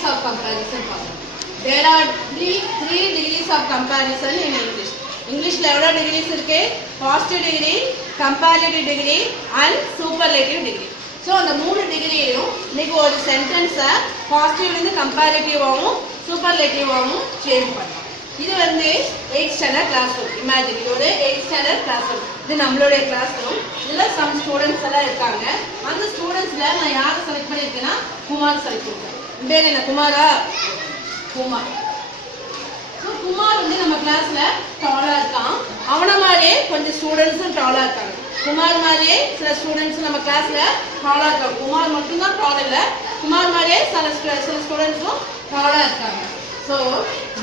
degrees of comparison பார்க்கலாம். There are three degrees of comparison in English. Englishல எவ்வளவு degrees இருக்கு? Positive degree, comparative degree and superlative degree. So அந்த மூணு டிகிரியும் இன்னைக்கு ஒரு சென்டென்ஸை பாசிட்டிவ்லேருந்து கம்பேரிட்டிவாகவும் சூப்பர்லேட்டிவாகவும் சேஞ்ச் பண்ணலாம். இது வந்து 8th standard class room. Imagine இது ஒரு 8th ஸ்டாண்டர்ட் கிளாஸ் ரூம். இது நம்மளுடைய கிளாஸ் ரூம். இதில் சம் ஸ்டூடெண்ட்ஸ் எல்லாம் இருக்காங்க. அந்த ஸ்டூடெண்ட்ஸில் நான் யாரை செலக்ட் பண்ணியிருக்கேன்னா குமார் செலக்ட் பண்ணிருக்கேன். பேர் என்ன? குமாரா? குமார். ஸோ குமார் வந்து நம்ம கிளாஸ்ல டாலா இருக்கான். அவனை மாதிரியே கொஞ்சம் ஸ்டூடெண்ட்ஸும் டாலா இருக்காங்க. குமார் மாதிரியே சில ஸ்டூடெண்ட்ஸ் நம்ம கிளாஸ்ல டாலா இருக்காங்க. குமார் மட்டும்தான் டால் இல்லை, குமார் மாதிரியே சில ஸ்டூடெண்ட்ஸும் டாலா இருக்காங்க. So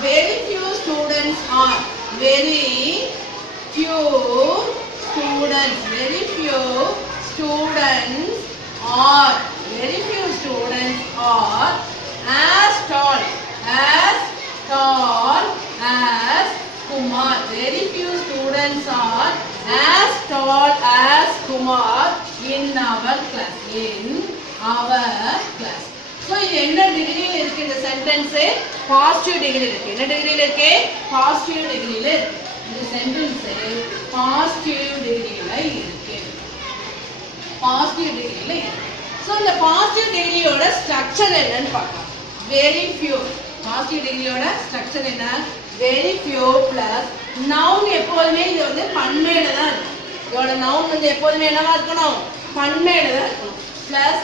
very few students are very few students are as tall as Kumar. Very few students are as tall as Kumar in our class. So இது என்ன டிகிரியில இருக்கு? இந்த சென்டென்ஸ் பாசிட்டிவ் டிகிரியில இருக்கு. என்ன டிகிரியில இருக்கு? பாசிட்டிவ் டிகிரியில இருக்கு. இந்த சென்டென்ஸ் பாசிட்டிவ் டிகிரியில இருக்கு. பாசிட்டிவ் டிகிரியில இருக்கு. சோ இந்த பாசிட்டிவ் டிகிரியோட ஸ்ட்ரக்சர் என்னன்னு பார்க்கலாம். Very few. பாசிட்டிவ் டிகிரியோட ஸ்ட்ரக்சர் என்ன? Very few plus noun. எப்போதுமே இது வந்து பன்மையில தான் இருக்கும். இதோட நவுன் வந்து எப்போதுமே என்னவா இருக்கணும்? பன்மையில தான் இருக்கணும். Plus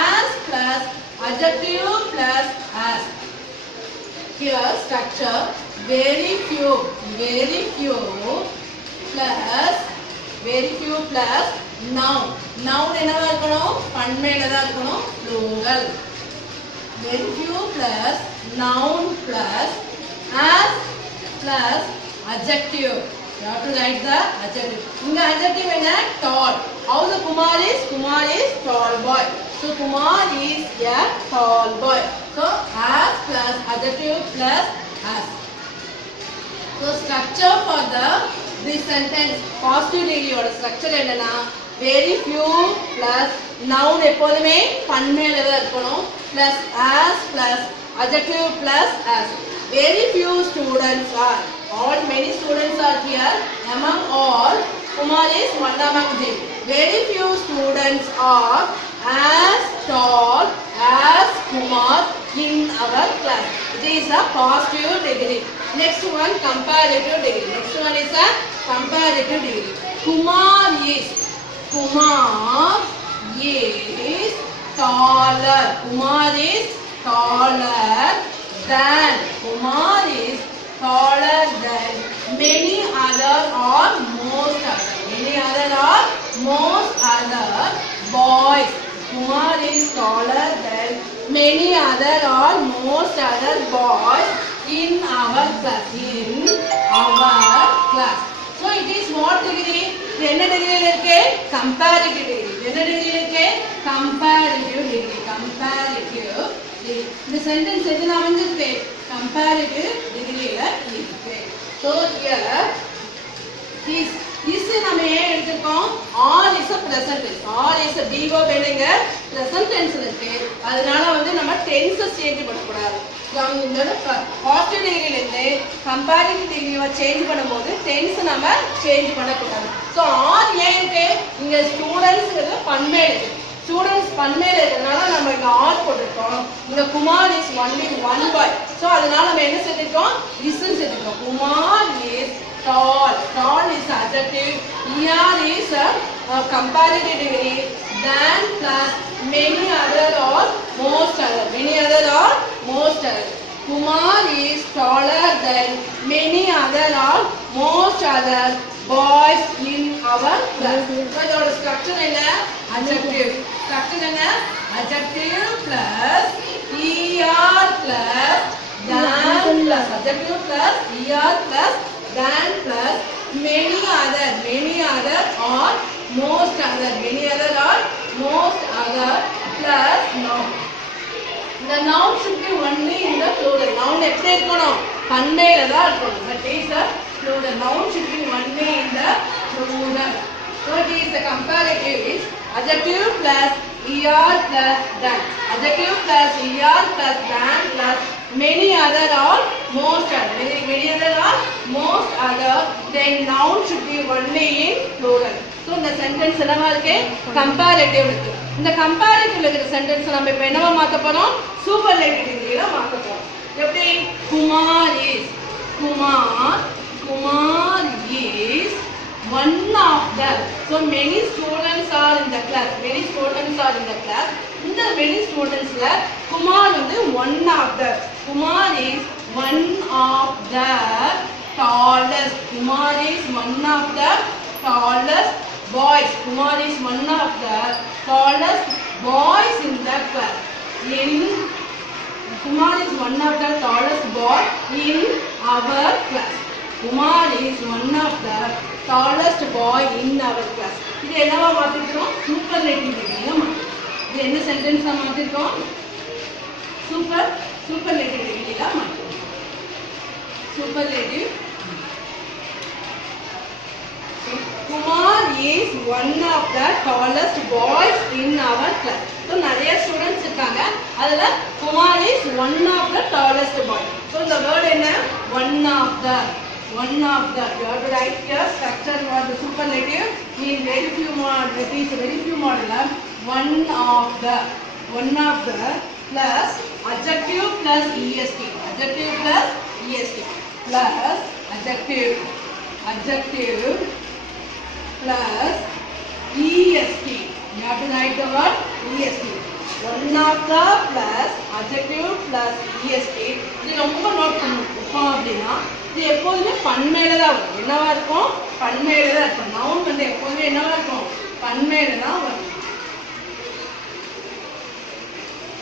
as plus adjective plus as. Here structure very few plus noun. Noun என்னவா இருக்கணும்? பன்மையில தான் இருக்கணும், plural. Very few plus noun plus as plus adjective. You have to write the adjective. இங்க adjective என்ன? Tall. How the Kumar is tall boy. So Kumar is a tall boy. So as plus adjective plus as. So structure for this sentence positive degree oda structure என்னன்னா very few plus noun எப்போதுமே பன்மையில தான் இருக்கணும் plus as plus adjective plus as. Very few students are. Many students are here. Among all, Kumar is one among them. Very few students are as tall as Kumar in our class. It is a positive degree. Next one, comparative degree. Next one is a comparative degree. Kumar is taller. Kumar is taller than many other or most other boys. Kumar is taller than many other or most other boys in our class. So it is what degree? என்ன டிகிரியில இருக்கு? comparative degree. என்ன டிகிரியில இருக்கு? comparative degree. இந்த சென்டென்ஸ் எதுல அமைஞ்சிருக்கு? comparative டிகிரியில இருக்கு. So here this நம்ம ஏன் எடுத்துக்கோம்? all is a present tense. all is a be verb என்னங்க? present tense இருக்கு. அதனால வந்து நம்ம tense சேஞ்ச் பண்ண கூடாது. இந்த பாசிட்டிவ் டிகிரில இருந்து கம்பேரிட்டிவ் டிகிரியை சேஞ்ச் பண்ணும்போது டென்ஸ் நம்ம சேஞ்ச் பண்ணக்கூடாது. ஸோ ஆர் ஏன் இருக்கு? இங்க ஸ்டூடெண்ட்ஸ்ங்கிறது பன்மையில இருக்கு. ஸ்டூடெண்ட்ஸ் பன்மையில இருக்கிறதுனால நம்ம இங்க ஆர் போட்டிருக்கோம். இங்க Kumar is only one boy. So அதனால நம்ம என்ன செஞ்சிருக்கோம்? இஸ்ன்னு செஞ்சிருக்கோம். Kumar is tall. Tall is adjective. Here is a comparative degree. Than plus many other or most other. Kumar is taller than many other or most other boys in our class. So இதோட structure என்ன? Adjective. Structure என்ன? Adjective plus er plus than plus. Adjective plus er plus than plus many other or most other plus noun. The noun should be only in the plural. Noun எப்படி இருக்கணும்? பன்மையில தான் இருக்கணும். That is the plural. Noun should be only in the plural. So it is the comparative is adjective plus er plus than. Adjective plus er plus than plus many other or most other. Many other or most other, then noun should be only in plural. So இந்த sentence என்னவா இருக்கு? Comparative இருக்கு. இந்த comparative இருக்கிற sentence நம்ம இப்ப என்னவா மாத்த போறோம்? Superlative degree-ல மாத்த போறோம். எப்படி? Kumar is one of the. So many students are in the class. Many students are in the class. In the many students la Kumar வந்து one of the. Kumar is one of the tallest. Kumar is one of the tallest boys. Kumar is one of the tallest boys in the class. Kumar is one of the tallest boy in our class. Kumar is one of the tallest boy in our class. இது என்னவா மாத்திட்டோம்? Superlative டிகிரியா மாத்திட்டோம். இது என்ன சென்டென்ஸா மாத்திட்டோம்? Superlative டிகிரியா மாத்திட்டோம். Superlative. Kumar is one of the tallest boys in our class. So நிறைய ஸ்டூடண்ட்ஸ் இருக்காங்க. அதுல Kumar is one of the tallest boy. So the word என்ன? One of the. You have to write here structure for the superlative. In very few model. One of the plus adjective plus est. Adjective plus est plus adjective plus est. You have to write the word est. One of the plus adjective plus est. இது ரொம்ப நோட் பண்ணணும் அப்படின்னா இது எப்போதுமே பன்மையில தான் வரும். என்னவா இருக்கும்? பன்மையில தான் இருக்கும். நவுன் வந்து எப்போதுமே என்னவா இருக்கும்? பன்மையில தான் வரும்.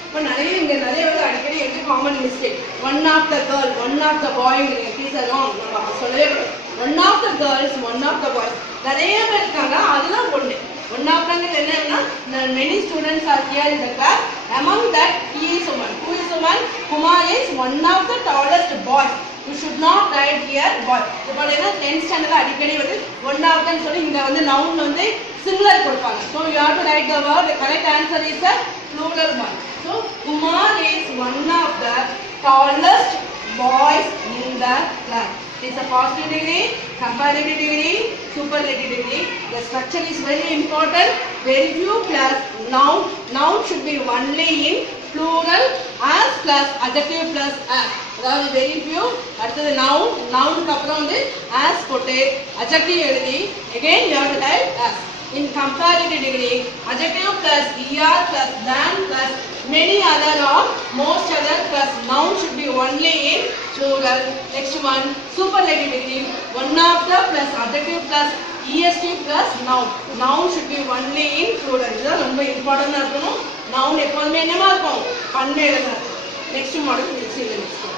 இப்போ இங்க நிறைய வந்து அடிக்கடி எப்படி common mistake. One of the girl, one of the பாய்ங்கிறீங்க. டீச்சரும் நம்ம சொல்லவே கூடாது. One of the girls, one of the boys. நிறைய பேர் இருக்காங்க. அதெல்லாம் ஒன்று. ஒன் ஆஃப் தங்கிறது என்னன்னா many students are here in the class. Among that he is one. Who is one? Kumar is one of the tallest boys. You should not write here boy. இப்போ என்ன 10th standard அடிக்கடி வந்து one of them சொல்லி இங்க வந்து noun வந்து similar கொடுப்பாங்க. So you have to write the word. The correct answer is the plural one. So Kumar is one of the tallest boys in the class. It is a positive degree, comparative degree, superlative degree. The structure is very important. Very few plus noun should be only in plural as plus adjective plus as. அதாவது very few. அடுத்தது நவுனுக்கு அப்புறம் வந்து as போட்டு adjective எழுதி again you have to write as. In comparative degree, adjective plus er plus than plus many other or most other plus noun should be only in plural. Next one, superlative degree, one of the plus adjective plus est plus noun. Noun should be only in plural. இது ரொம்ப இம்பார்ட்டன்ட்டா இருக்கணும். noun எப்பவுமே என்னவா இருக்கும்? பன்மையில தான் இருக்கும். Next model we'll see the next one.